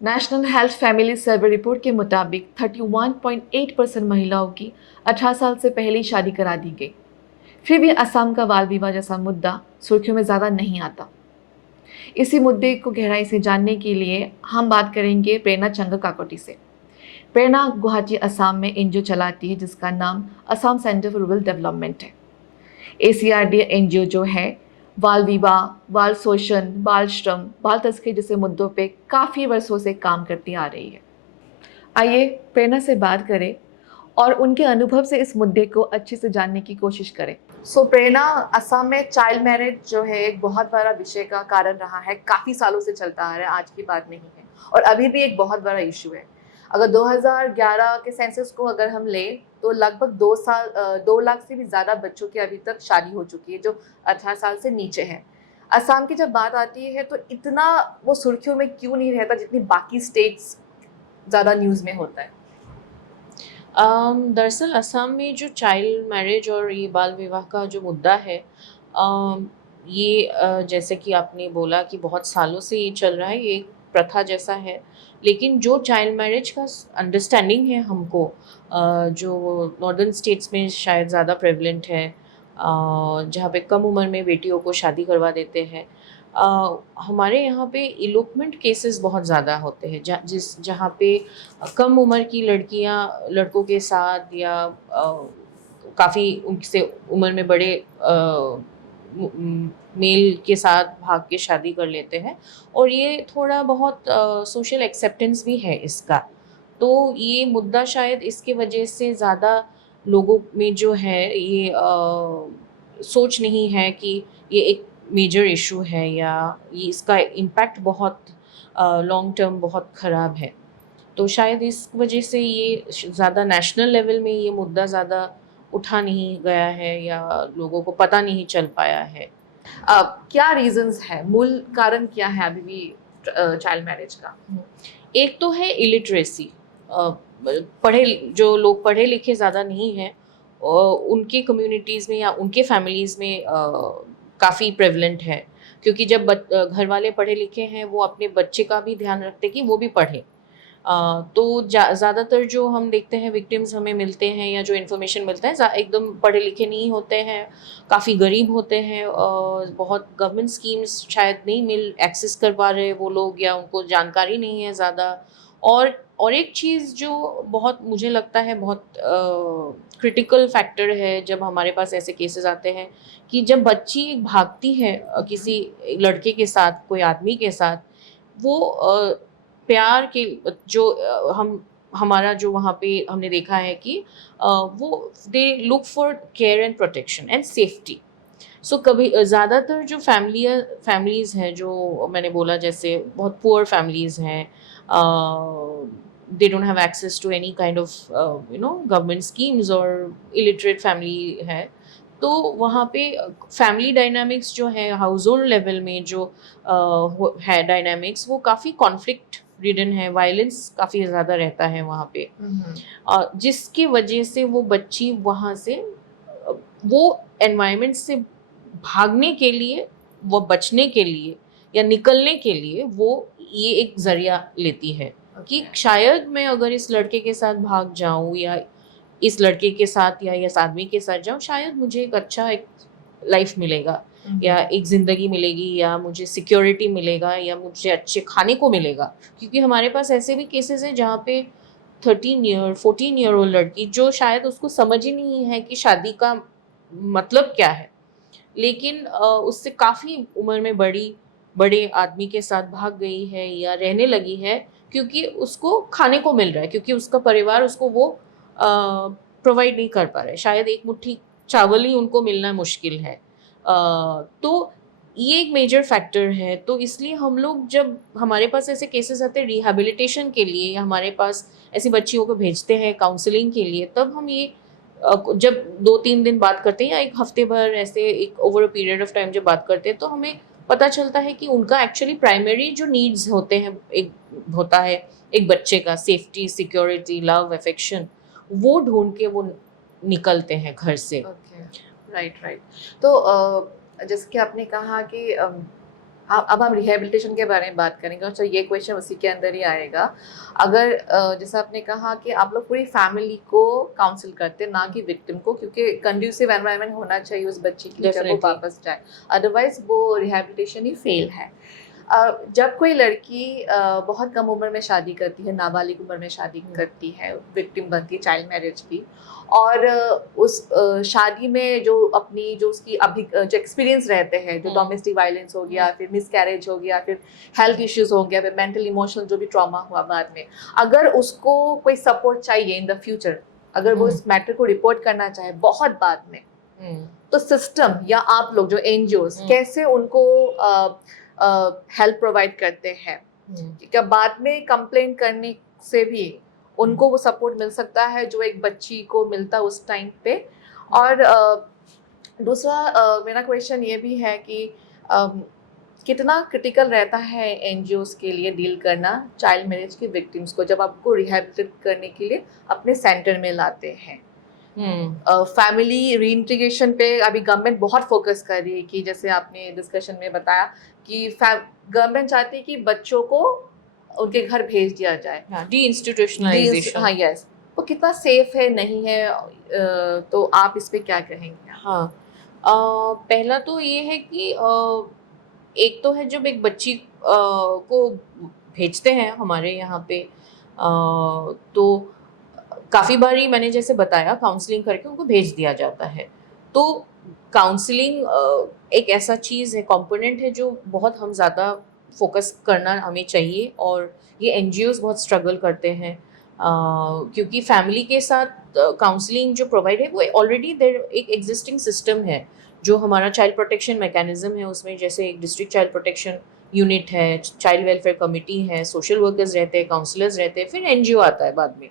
National health family survey report के मुताबिक 31.8% महिलाओं की 18 साल से पहले ही शादी करा दी गई। फिर भी असम का बाल विवाह जैसा मुद्दा सुर्खियों में ज़्यादा नहीं आता। इसी मुद्दे को गहराई से जानने के लिए हम बात करेंगे प्रेरणा चंग काकोटी से। प्रेरणा गुवाहाटी असम में एनजीओ चलाती है जिसका नाम Assam centre for rural development है। ACRD एनजीओ जो है बाल विवाह, बाल शोषण, बाल श्रम, बाल तस्करी जैसे मुद्दों पे काफ़ी वर्षों से काम करती आ रही है। आइए प्रेरणा से बात करें और उनके अनुभव से इस मुद्दे को अच्छे से जानने की कोशिश करें। प्रेरणा, असम में चाइल्ड मैरिज जो है एक बहुत बड़ा विषय का कारण रहा है, काफ़ी सालों से चलता आ रहा है, आज की बात नहीं है और अभी भी एक बहुत बड़ा इशू है। अगर 2011 के सेंसस को अगर हम लें तो लगभग 2 लाख से भी ज़्यादा बच्चों की अभी तक शादी हो चुकी है जो 18 साल से नीचे हैं। असम की जब बात आती है तो इतना वो सुर्खियों में क्यों नहीं रहता जितनी बाकी स्टेट्स ज़्यादा न्यूज़ में होता है? दरअसल असम में जो चाइल्ड मैरिज और ये बाल विवाह का जो मुद्दा है, ये जैसे कि आपने बोला कि बहुत सालों से ये चल रहा है, ये एक प्रथा जैसा है। लेकिन जो चाइल्ड मैरिज का अंडरस्टैंडिंग है हमको, जो नॉर्दर्न स्टेट्स में शायद ज़्यादा प्रेवलेंट है, जहाँ पे कम उम्र में बेटियों को शादी करवा देते हैं। हमारे यहाँ पे इलोपमेंट केसेस बहुत ज़्यादा होते हैं, जहाँ पे कम उम्र की लड़कियां लड़कों के साथ या काफ़ी उनसे उम्र में बड़े मेल के साथ भाग के शादी कर लेते हैं। और ये थोड़ा बहुत सोशल एक्सेप्टेंस भी है इसका। तो ये मुद्दा शायद इसके वजह से ज़्यादा लोगों में जो है ये सोच नहीं है कि ये एक मेजर इशू है या ये इसका इम्पैक्ट बहुत लॉन्ग टर्म बहुत ख़राब है। तो शायद इस वजह से ये ज़्यादा नेशनल लेवल में ये मुद्दा ज़्यादा उठा नहीं गया है या लोगों को पता नहीं चल पाया है। क्या रीजंस है, मूल कारण क्या है अभी भी चाइल्ड मैरिज का? एक तो है इलिटरेसी। पढ़े जो लोग पढ़े लिखे ज़्यादा नहीं हैं, उनके कम्युनिटीज़ में या उनके फैमिलीज़ में काफ़ी प्रेवलेंट है। क्योंकि जब घर वाले पढ़े लिखे हैं, वो अपने बच्चे का भी ध्यान रखते कि वो भी पढ़े। तो ज़्यादातर जो हम देखते हैं विक्टिम्स हमें मिलते हैं या जो इन्फॉर्मेशन मिलता है एकदम पढ़े लिखे नहीं होते हैं, काफ़ी गरीब होते हैं, बहुत गवर्नमेंट स्कीम्स शायद नहीं मिल एक्सेस कर पा रहे वो लोग या उनको जानकारी नहीं है ज़्यादा। और एक चीज़ जो बहुत मुझे लगता है बहुत क्रिटिकल फैक्टर है जब हमारे पास ऐसे केसेस आते हैं कि जब बच्ची भागती है किसी लड़के के साथ, कोई आदमी के साथ, वो प्यार के जो हम हमारा जो वहाँ पे हमने देखा है कि वो they look for care and protection and safety. So कभी ज़्यादातर जो फैमिलीज़ हैं जो मैंने बोला जैसे बहुत पुअर फैमिलीज़ हैं, they don't have access to any kind of government schemes और इलिटरेट फैमिली है। तो वहाँ पे फैमिली डायनामिक्स जो है हाउस होल्ड लेवल में जो है डायनामिक्स वो काफ़ी कॉन्फ्लिक्ट रिडन है, वायलेंस काफ़ी ज़्यादा रहता है वहाँ पे। जिसकी वजह से वो बच्ची वहाँ से वो एनवायरनमेंट से भागने के लिए, वो बचने के लिए या निकलने के लिए वो ये एक ज़रिया लेती है कि शायद मैं अगर इस लड़के के साथ भाग जाऊँ या इस लड़के के साथ या इस आदमी के साथ जाऊँ, शायद मुझे एक अच्छा एक लाइफ मिलेगा या एक ज़िंदगी मिलेगी या मुझे सिक्योरिटी मिलेगा या मुझे अच्छे खाने को मिलेगा। क्योंकि हमारे पास ऐसे भी केसेस हैं जहाँ पे 14 ईयर ओल्ड लड़की जो शायद उसको समझ ही नहीं है कि शादी का मतलब क्या है, लेकिन उससे काफ़ी उम्र में बड़े आदमी के साथ भाग गई है या रहने लगी है क्योंकि उसको खाने को मिल रहा है, क्योंकि उसका परिवार उसको वो प्रोवाइड नहीं कर पा रहा है। शायद एक मुट्ठी चावल ही उनको मिलना मुश्किल है। तो ये एक मेजर फैक्टर है। तो इसलिए हम लोग जब हमारे पास ऐसे केसेस आते हैं रिहैबिलिटेशन के लिए या हमारे पास ऐसी बच्चियों को भेजते हैं काउंसलिंग के लिए, तब हम ये जब 2-3 दिन बात करते हैं या एक हफ्ते भर ऐसे एक over a period of time जब बात करते हैं तो हमें पता चलता है कि उनका एक्चुअली प्राइमरी जो नीड्स होते हैं, एक होता है एक बच्चे का सेफ्टी, सिक्योरिटी, लव, अफेक्शन, वो ढूंढ के वो निकलते हैं घर से। Okay, right right. तो जैसे कि आपने कहा कि हाँ, अब हम रिहेबिलिटेशन के बारे में बात करेंगे, तो ये क्वेश्चन उसी के अंदर ही आएगा। अगर जैसा आपने कहा कि आप लोग पूरी फैमिली को काउंसिल करते हैं, ना कि विक्टिम को, क्योंकि कंड्यूसिव एनवायरनमेंट होना चाहिए उस बच्चे की जब वो Definitely. वापस जाए, अदरवाइज वो रिहेबिलिटेशन ही फेल है। जब कोई लड़की बहुत कम उम्र में शादी करती है, नाबालिग उम्र में शादी करती है, विक्टिम बनती है चाइल्ड मैरिज की, और उस शादी में जो उसकी अभी जो एक्सपीरियंस रहते हैं, जो डोमेस्टिक वायलेंस हो गया, फिर मिसकैरेज हो गया, फिर हेल्थ इश्यूज हो गया, फिर मेंटल इमोशनल जो भी ट्रॉमा हुआ बाद में, अगर उसको कोई सपोर्ट चाहिए इन द फ्यूचर, अगर वो इस मैटर को रिपोर्ट करना चाहे बहुत बाद में, तो सिस्टम या आप लोग जो एनजीओज कैसे उनको हेल्प प्रोवाइड करते हैं? क्या बाद में कंप्लेंट करने से भी उनको वो सपोर्ट मिल सकता है जो एक बच्ची को मिलता उस टाइम पे? और दूसरा मेरा क्वेश्चन ये भी है कि कितना क्रिटिकल रहता है एनजीओज के लिए डील करना चाइल्ड मैरिज के विक्टिम्स को, जब आपको रिहैबिलिटेट करने के लिए अपने सेंटर में लाते हैं? फैमिली रीइंटीग्रेशन पे अभी गवर्नमेंट बहुत फोकस कर रही है, कि जैसे आपने डिस्कशन में बताया कि गवर्नमेंट चाहती है कि बच्चों को उनके घर भेज दिया जाए, डी-इंस्टीट्यूशनलाइजेशन। हाँ, यस। वो कितना सेफ है, नहीं है? तो आप इस पे क्या कहेंगे? हाँ, पहला तो ये है कि एक तो है जब एक बच्ची को भेजते हैं हमारे यहाँ पे, तो काफ़ी बारी मैंने जैसे बताया काउंसलिंग करके उनको भेज दिया जाता है। तो काउंसलिंग एक ऐसा चीज़ है, कंपोनेंट है जो बहुत हम ज़्यादा फोकस करना हमें चाहिए, और ये एनजीओज बहुत स्ट्रगल करते हैं क्योंकि फैमिली के साथ काउंसलिंग जो प्रोवाइड है वो ऑलरेडी देर एक एग्जिस्टिंग सिस्टम है, जो हमारा चाइल्ड प्रोटेक्शन मैकेनिज्म है उसमें, जैसे एक डिस्ट्रिक्ट चाइल्ड प्रोटेक्शन यूनिट है, चाइल्ड वेलफेयर कमिटी है, सोशल वर्कर्स रहते हैं, काउंसलर्स रहते हैं, फिर एनजीओ आता है बाद में।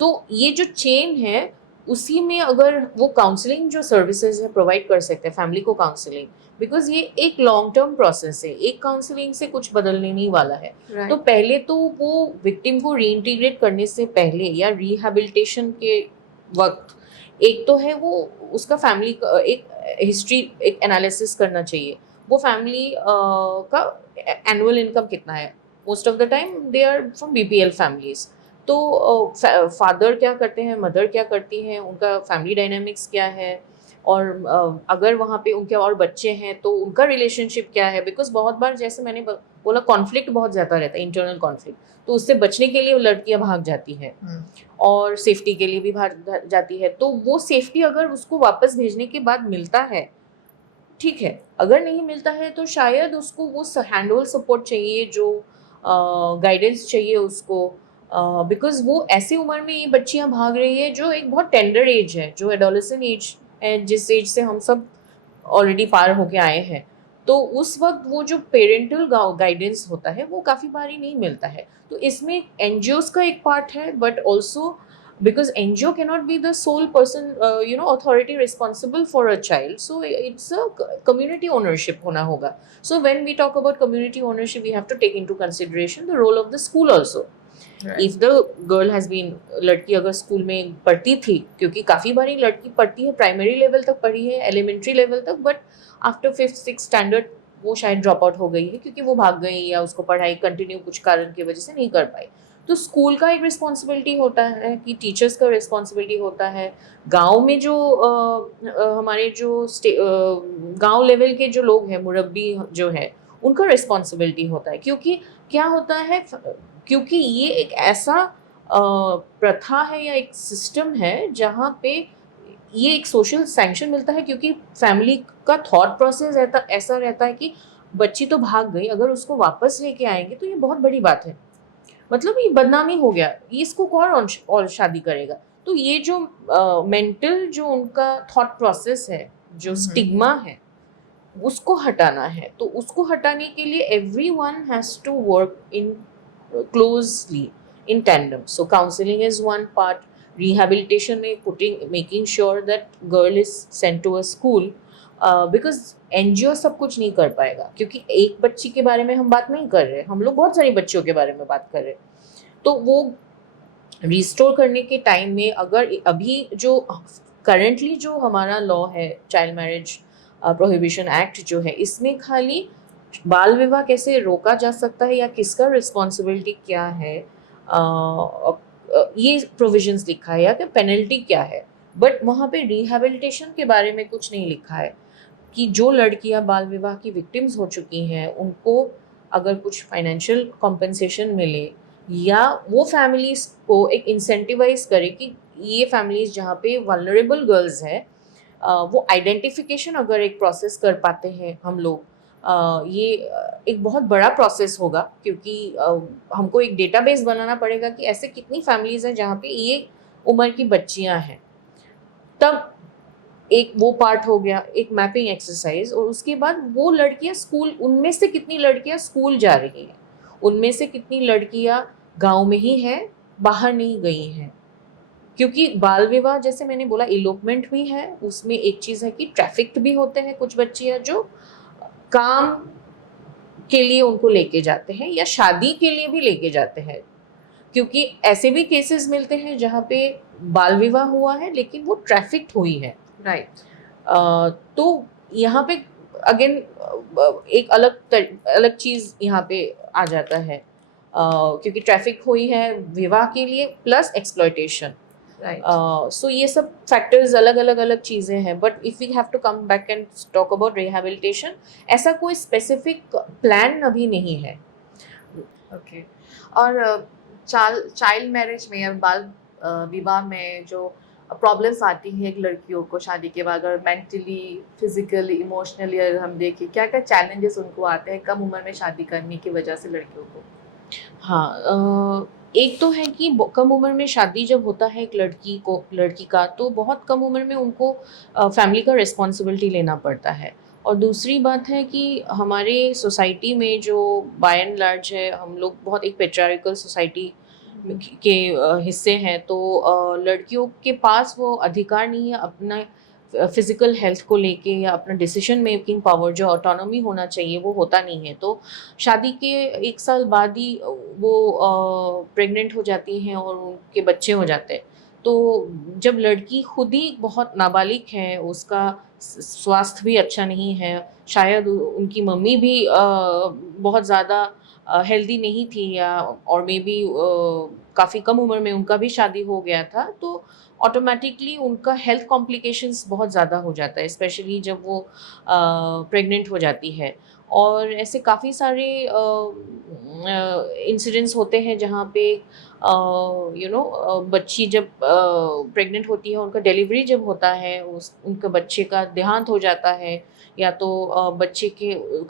तो ये जो चेन है उसी में अगर वो काउंसलिंग जो सर्विसेज है प्रोवाइड कर सकते हैं फैमिली को काउंसलिंग, बिकॉज ये एक लॉन्ग टर्म प्रोसेस है, एक काउंसलिंग से कुछ बदलने नहीं वाला है। तो पहले तो वो विक्टिम को रीइंटीग्रेट करने से पहले या रिहैबिलिटेशन के वक्त एक तो है वो उसका फैमिली एक हिस्ट्री, एक एनालिसिस करना चाहिए, वो फैमिली का एनुअल इनकम कितना है। Most of the time they are from BPL families, तो फादर क्या करते हैं, मदर क्या करती हैं, उनका फैमिली डायनामिक्स क्या है, और अगर वहाँ पे उनके और बच्चे हैं तो उनका रिलेशनशिप क्या है। बिकॉज बहुत बार जैसे मैंने बोला कॉन्फ्लिक्ट बहुत ज़्यादा रहता है, इंटरनल कॉन्फ्लिक्ट, तो उससे बचने के लिए वो लड़कियाँ भाग जाती है और सेफ्टी के लिए भी भाग जाती है। तो वो सेफ्टी अगर उसको वापस भेजने के बाद मिलता है ठीक है, अगर नहीं मिलता है तो शायद उसको वो हैंड-होल्ड सपोर्ट चाहिए, जो गाइडेंस चाहिए उसको, बिकॉज वो ऐसी उम्र में ये बच्चियां भाग रही है जो एक बहुत टेंडर एज है, जो एडोलेसेंट एज है, जिस एज से हम सब ऑलरेडी पार होके आए हैं। तो उस वक्त वो जो पेरेंटल गाइडेंस होता है वो काफ़ी बारी नहीं मिलता है। तो इसमें एनजीओज का एक पार्ट है, but also because NGO cannot be the sole person, authority responsible for a child, so it's a community ownership hona hoga. So when we talk about community ownership, we have to take into consideration the role of the school also. If the girl has been, लड़की अगर school में पढ़ती थी, क्योंकि काफ़ी बारी लड़की पढ़ती है, प्राइमरी लेवल तक पढ़ी है, एलिमेंट्री लेवल तक, but after 5th 6th standard वो शायद ड्रॉप आउट हो गई है क्योंकि वो भाग गई या उसको पढ़ाई कंटिन्यू कुछ कारण की वजह से नहीं कर पाई। तो स्कूल का एक रिस्पॉन्सिबिलिटी होता है कि टीचर्स का रिस्पॉन्सिबिलिटी होता है, गांव में जो हमारे जो गांव लेवल के जो लोग हैं, मुरब्बी जो है, उनका रिस्पॉन्सिबिलिटी होता है। क्योंकि क्या होता है, क्योंकि ये एक ऐसा प्रथा है या एक सिस्टम है जहाँ पे ये एक सोशल सैंक्शन मिलता है, क्योंकि फैमिली का थॉट प्रोसेस ऐसा रहता है कि बच्ची तो भाग गई, अगर उसको वापस लेके आएंगे तो ये बहुत बड़ी बात है, मतलब ये बदनामी हो गया, इसको कौन और शादी करेगा। तो ये जो मेंटल जो उनका थॉट प्रोसेस है, जो स्टिग्मा है, उसको हटाना है। तो उसको हटाने के लिए everyone has to work in closely in tandem. So counselling is one part, rehabilitation में making sure that girl is sent to a school, because NGO सब कुछ नहीं कर पाएगा, क्योंकि एक बच्ची के बारे में हम बात नहीं कर रहे, हम लोग बहुत सारी बच्चियों के बारे में बात कर रहे। तो वो रिस्टोर करने के टाइम में अगर अभी जो करंटली जो हमारा लॉ है, चाइल्ड मैरिज प्रोहिबिशन एक्ट जो है, इसमें खाली बाल विवाह कैसे रोका जा सकता है या किसका रिस्पॉन्सिबिलिटी क्या है, ये प्रोविजंस लिखा है या कि पेनल्टी क्या है, बट वहाँ पे रिहैबिलिटेशन के बारे में कुछ नहीं लिखा है कि जो लड़कियां बाल विवाह की विक्टिम्स हो चुकी हैं उनको अगर कुछ फाइनेंशियल कॉम्पेंसेशन मिले, या वो फैमिलीज को एक इंसेंटिवाइज करे कि ये फैमिलीज जहाँ पे वल्नरेबल गर्ल्स है, वो आइडेंटिफिकेशन अगर एक प्रोसेस कर पाते हैं हम लोग, ये एक बहुत बड़ा प्रोसेस होगा, क्योंकि हमको एक डेटाबेस बनाना पड़ेगा कि ऐसे कितनी फैमिलीज हैं जहाँ पे ये उम्र की बच्चियाँ हैं। तब एक वो पार्ट हो गया, एक मैपिंग एक्सरसाइज, और उसके बाद वो लड़कियां स्कूल, उनमें से कितनी लड़कियां स्कूल जा रही हैं, उनमें से कितनी लड़कियां गांव में ही हैं, बाहर नहीं गई हैं। क्योंकि बाल विवाह जैसे मैंने बोला इलोपमेंट भी है, उसमें एक चीज़ है कि ट्रैफिक्ड भी होते हैं कुछ बच्चियां जो काम के लिए उनको लेके जाते हैं या शादी के लिए भी लेके जाते हैं, क्योंकि ऐसे भी केसेस मिलते हैं जहाँ पे बाल विवाह हुआ है लेकिन वो ट्रैफिक्ड हुई है। राइट। तो यहाँ पे अगेन एक अलग चीज़ यहाँ पे आ जाता है, क्योंकि ट्रैफिक हुई है विवाह के लिए प्लस एक्सप्लॉयटेशन। राइट। सो ये सब फैक्टर्स अलग चीज़ें हैं, but if we have to come back and talk about rehabilitation, ऐसा कोई स्पेसिफिक प्लान अभी नहीं है। ओके। और चाइल्ड मैरिज में या बाल विवाह में जो प्रॉब्लम्स आती हैं एक लड़कियों को शादी के बाद, अगर मेंटली, फिजिकली, इमोशनली अगर हम देखें, क्या क्या चैलेंजेस उनको आते हैं कम उम्र में शादी करने की वजह से लड़कियों को? हाँ, एक तो है कि कम उम्र में शादी जब होता है एक लड़की का, तो बहुत कम उम्र में उनको फैमिली का रिस्पॉन्सिबिलिटी लेना पड़ता है। और दूसरी बात है कि हमारे सोसाइटी में जो बाय एंड लार्ज है, हम लोग बहुत एक पेट्रियार्कल सोसाइटी के हिस्से हैं, तो लड़कियों के पास वो अधिकार नहीं है अपना फिजिकल हेल्थ को लेके, या अपना डिसीजन मेकिंग पावर जो ऑटोनॉमी होना चाहिए वो होता नहीं है। तो शादी के 1 साल बाद ही वो प्रेग्नेंट हो जाती हैं और उनके बच्चे हो जाते हैं। तो जब लड़की खुद ही बहुत नाबालिग है, उसका स्वास्थ्य भी अच्छा नहीं है, शायद उनकी मम्मी भी बहुत ज़्यादा हेल्दी नहीं थी, या और मे बी काफ़ी कम उम्र में उनका भी शादी हो गया था, तो ऑटोमेटिकली उनका हेल्थ कॉम्प्लिकेशंस बहुत ज़्यादा हो जाता है, स्पेशली जब वो प्रेग्नेंट हो जाती है। और ऐसे काफ़ी सारे इंसिडेंट्स होते हैं जहाँ पे बच्ची जब प्रेग्नेंट होती है, उनका डिलीवरी जब होता है, उनका बच्चे का देहांत हो जाता है, या तो बच्चे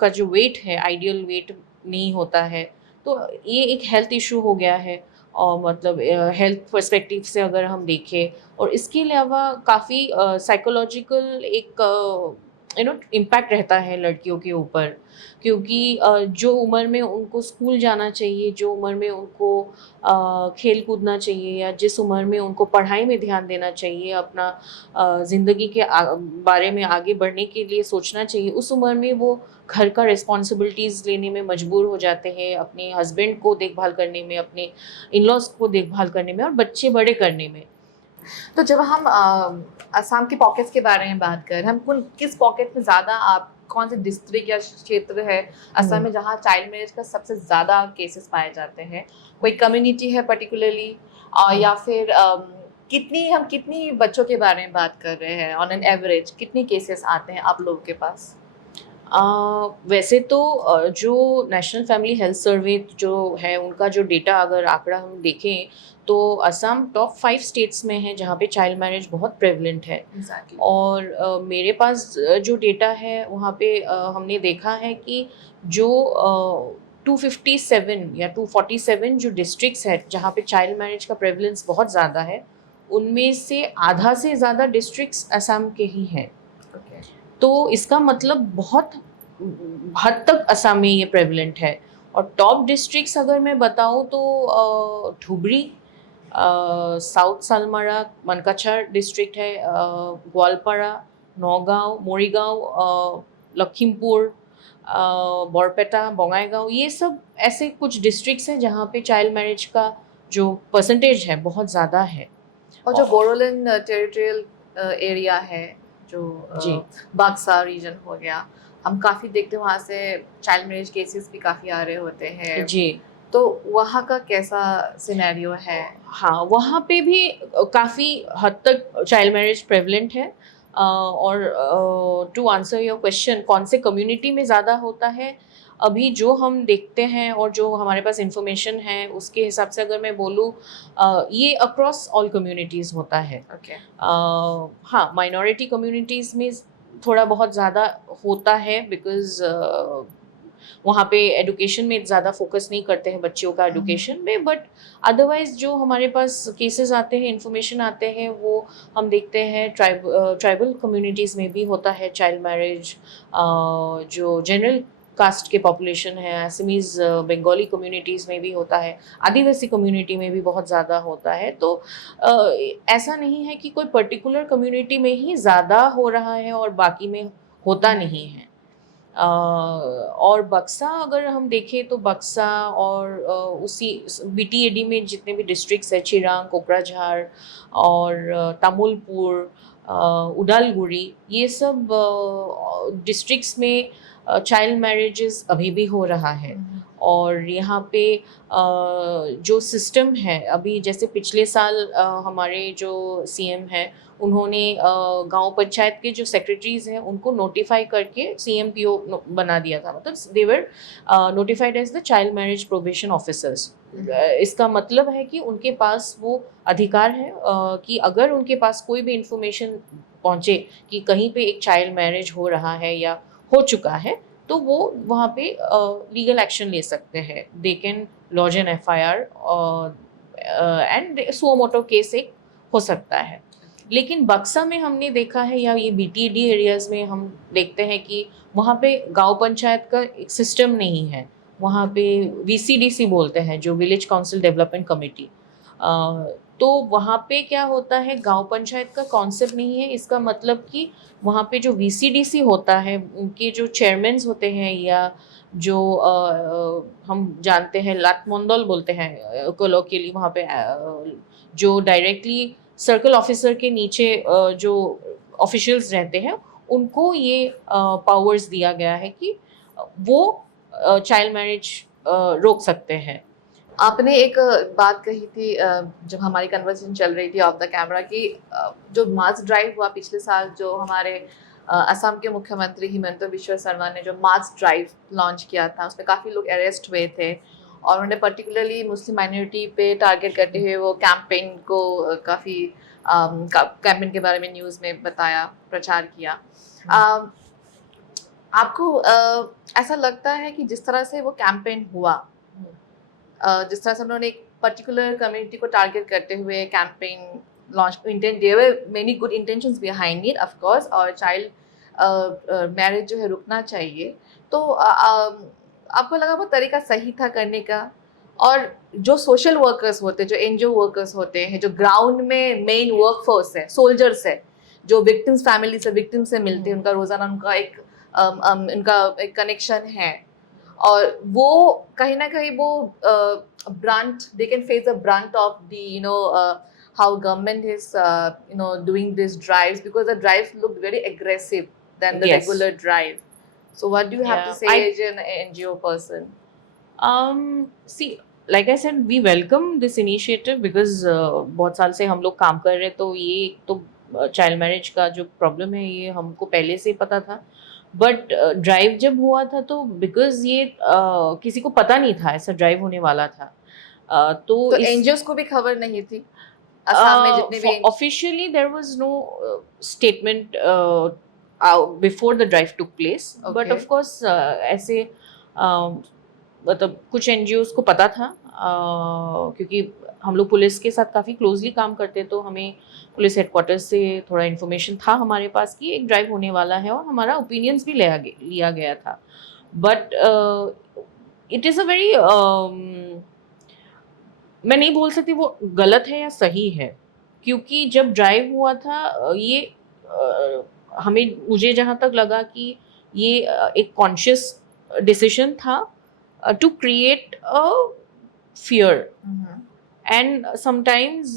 का जो वेट है आइडियल वेट नहीं होता है। तो ये एक हेल्थ इशू हो गया है, और मतलब हेल्थ पर्सपेक्टिव से अगर हम देखें, और इसके अलावा काफ़ी साइकोलॉजिकल एक इम्पैक्ट रहता है लड़कियों के ऊपर, क्योंकि जो उम्र में उनको स्कूल जाना चाहिए, जो उम्र में उनको खेल कूदना चाहिए, या जिस उम्र में उनको पढ़ाई में ध्यान देना चाहिए, अपना ज़िंदगी के बारे में आगे बढ़ने के लिए सोचना चाहिए, उस उम्र में वो घर का रिस्पॉन्सिबिलिटीज़ लेने में मजबूर हो जाते हैं, अपने हस्बैंड को देखभाल करने में, अपने इन-लॉज़ को देखभाल करने में, और बच्चे बड़े करने में। तो जब हम असम के पॉकेट्स के बारे में बात करें, हम किस पॉकेट में ज़्यादा, आप कौन से डिस्ट्रिक्ट या क्षेत्र है असम में जहाँ चाइल्ड मैरिज का सबसे ज़्यादा केसेस पाए जाते हैं? कोई कम्युनिटी है पर्टिकुलरली, या फिर कितनी बच्चों के बारे में बात कर रहे हैं? ऑन एन एवरेज कितने केसेस आते हैं आप लोगों के पास? वैसे तो जो नेशनल फैमिली हेल्थ सर्वे जो है, उनका जो डेटा अगर आंकड़ा हम देखें, तो असम टॉप 5 स्टेट्स में है जहाँ पे चाइल्ड मैरिज बहुत प्रेवलेंट है। Exactly. और मेरे पास जो डेटा है वहाँ पे हमने देखा है कि जो 257 या 247 जो डिस्ट्रिक्ट्स है जहाँ पे चाइल्ड मैरिज का प्रेवलेंस बहुत ज़्यादा है, उनमें से आधा से ज़्यादा डिस्ट्रिक्ट्स असम के ही हैं। Okay. तो इसका मतलब बहुत हद तक असम में ये प्रेवलेंट है। और टॉप डिस्ट्रिक्ट्स अगर मैं बताऊँ तो धुबरी, साउथ सालमारा, मनकाछार डिस्ट्रिक्ट है, ग्वालपारा, नौगांव, मोरीगांव, लखीमपुर, बरपेटा, बंगाईगांव, ये सब ऐसे कुछ डिस्ट्रिक्ट्स हैं जहाँ पे चाइल्ड मैरिज का जो परसेंटेज है बहुत ज़्यादा है। और जो बोडोलैंड टेरिटोरियल एरिया है, जो जी। बक्सा रीजन हो गया, हम काफ़ी देखते हैं वहाँ से चाइल्ड मैरिज केसेस भी काफ़ी आ रहे होते हैं, जी। तो वहाँ का कैसा सिनेरियो है? हाँ, वहाँ पे भी काफ़ी हद तक चाइल्ड मैरिज प्रेवलेंट है। और टू आंसर योर क्वेश्चन, कौन से कम्युनिटी में ज़्यादा होता है, अभी जो हम देखते हैं और जो हमारे पास इंफॉर्मेशन है उसके हिसाब से अगर मैं बोलूँ, ये अक्रॉस ऑल कम्युनिटीज़ होता है। ओके। हाँ, माइनॉरिटी कम्युनिटीज़ में थोड़ा बहुत ज़्यादा होता है, बिकॉज़ वहाँ पे एजुकेशन में ज़्यादा फोकस नहीं करते हैं बच्चियों का एजुकेशन में, बट अदरवाइज जो हमारे पास केसेस आते हैं, इंफॉर्मेशन आते हैं, वो हम देखते हैं ट्राइबल कम्युनिटीज़ में भी होता है चाइल्ड मैरिज। जो जनरल कास्ट के पॉपुलेशन है, असमीज़ बंगाली कम्युनिटीज़ में भी होता है, आदिवासी कम्युनिटी में भी बहुत ज़्यादा होता है। तो ऐसा नहीं है कि कोई पर्टिकुलर कम्युनिटी में ही ज़्यादा हो रहा है और बाकी में होता नहीं है। और बक्सा अगर हम देखें तो बक्सा और उसी बीटीएडी में जितने भी डिस्ट्रिक्ट्स है, चिरांग, कोकराझार और तमुलपुर, उदालगुड़ी, ये सब डिस्ट्रिक्ट्स में चाइल्ड मैरिजेस अभी भी हो रहा है। और यहाँ पे जो सिस्टम है, अभी जैसे पिछले साल हमारे जो सीएम है, उन्होंने गांव पंचायत के जो सेक्रेटरीज हैं उनको नोटिफाई करके सीएमपीओ बना दिया था, मतलब they were notified as the child marriage probation officers. इसका मतलब है कि उनके पास वो अधिकार है कि अगर उनके पास कोई भी इंफॉर्मेशन पहुंचे कि कहीं पे एक चाइल्ड मैरिज हो रहा है या हो चुका है, तो वो वहाँ पे लीगल एक्शन ले सकते हैं। They can lodge an FIR and suo motu case एक हो सकता है। लेकिन बक्सा में हमने देखा है, या ये बीटीडी एरियाज में हम देखते हैं कि वहाँ पे गांव पंचायत का एक सिस्टम नहीं है। वहाँ पे वीसीडीसी बोलते हैं, जो विलेज काउंसिल डेवलपमेंट कमेटी। तो वहाँ पे क्या होता है, गांव पंचायत का कॉन्सेप्ट नहीं है। इसका मतलब कि वहाँ पे जो वीसीडीसी होता है, उनके जो चेयरमैन्स होते हैं, या जो हम जानते हैं लातमोंदल बोलते हैं कोलोकियली, वहाँ पे जो डायरेक्टली सर्कल ऑफिसर के नीचे जो ऑफिशियल्स रहते हैं, उनको ये पावर्स दिया गया है कि वो चाइल्ड मैरिज रोक सकते हैं। आपने एक बात कही थी जब हमारी कन्वर्सेशन चल रही थी ऑफ द कैमरा कि जो मास ड्राइव हुआ पिछले साल, जो हमारे असम के मुख्यमंत्री हिमंत बिश्व शर्मा ने जो मास ड्राइव लॉन्च किया था, उसमें काफ़ी लोग अरेस्ट हुए थे और उन्होंने पर्टिकुलरली मुस्लिम माइनॉरिटी पे टारगेट करते हुए वो कैंपेन को काफ़ी कैंपेन के बारे में न्यूज़ में बताया, प्रचार किया। अ, आपको ऐसा लगता है कि जिस तरह से वो कैंपेन हुआ, जिस तरह से उन्होंने एक पर्टिकुलर कम्युनिटी को टारगेट करते हुए campaign launch, there were many good intentions behind it of course, और चाइल्ड मैरिज जो है रुकना चाहिए, तो आपको लगा वो तरीका सही था करने का? और जो सोशल वर्कर्स होते हैं, जो एनजीओ वर्कर्स होते हैं, जो ग्राउंड में मेन वर्कफोर्स है, सोल्जर्स है, जो विक्टिम्स फैमिली से विक्टिम से मिलते हैं, उनका रोजाना उनका एक उनका एक कनेक्शन है, और वो कहीं ना कहीं वो brunt, they can face the brunt of the how government is doing these drives, because the drives look very aggressive than the Yes. regular drive. So what do you have to Yeah, say as an NGO person? See, like I said, we welcome this initiative because बहुत साल से हम लोग काम कर रहे हैं, तो ये तो चाइल्ड मैरिज का जो प्रॉब्लम है ये हमको पहले से ही पता था। बट ड्राइव जब हुआ था तो बिकॉज ये किसी को पता नहीं था ऐसा ड्राइव होने वाला था। तो तो इस एनजीओस को भी खबर नहीं थी असम में जितने भी officially there was no statement before the drive took place, but Okay. Of course ऐसे मतलब कुछ एनजीओस को पता था, क्योंकि हम लोग पुलिस के साथ काफ़ी क्लोजली काम करते, तो हमें पुलिस हेडक्वार्टर्स से थोड़ा इन्फॉर्मेशन था हमारे पास कि एक ड्राइव होने वाला है, और हमारा ओपिनियंस भी लिया गया था। But it is a very, मैं नहीं बोल सकती वो गलत है या सही है, क्योंकि जब ड्राइव हुआ था ये मुझे जहाँ तक लगा कि ये एक कॉन्शियस डिसीजन था to create a fear. And sometimes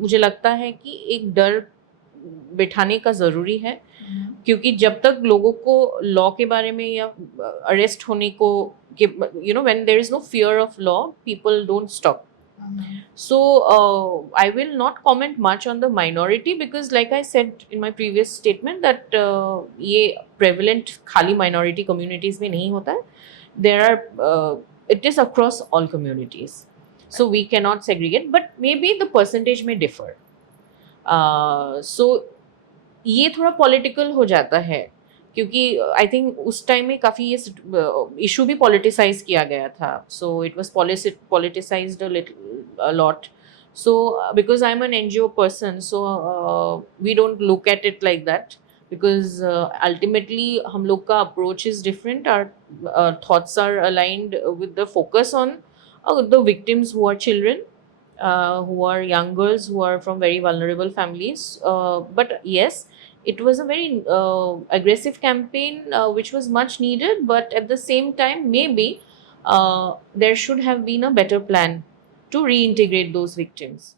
मुझे लगता है कि एक डर बिठाने का ज़रूरी है, क्योंकि जब तक लोगों को लॉ के बारे में या अरेस्ट होने को, when there is no fear of law, people don't stop. So I will not comment much on the minority because, like I said in my previous statement, that ये prevalent खाली minority communities में नहीं होता है. There are it is across all communities. So we cannot segregate, but maybe the percentage may differ. So ये थोड़ा political हो जाता है क्योंकि आई थिंक उस टाइम में काफ़ी ये इशू भी पॉलिटिसाइज किया गया था. So it was politicised a lot. So because I am an NGO person, so we don't look at it like that because ultimately हम लोग का approach is different. Our thoughts are aligned with the focus on the victims who are children, who are young girls, who are from very vulnerable families. But yes, it was a very aggressive campaign, which was much needed. But at the same time, maybe there should have been a better plan to reintegrate those victims.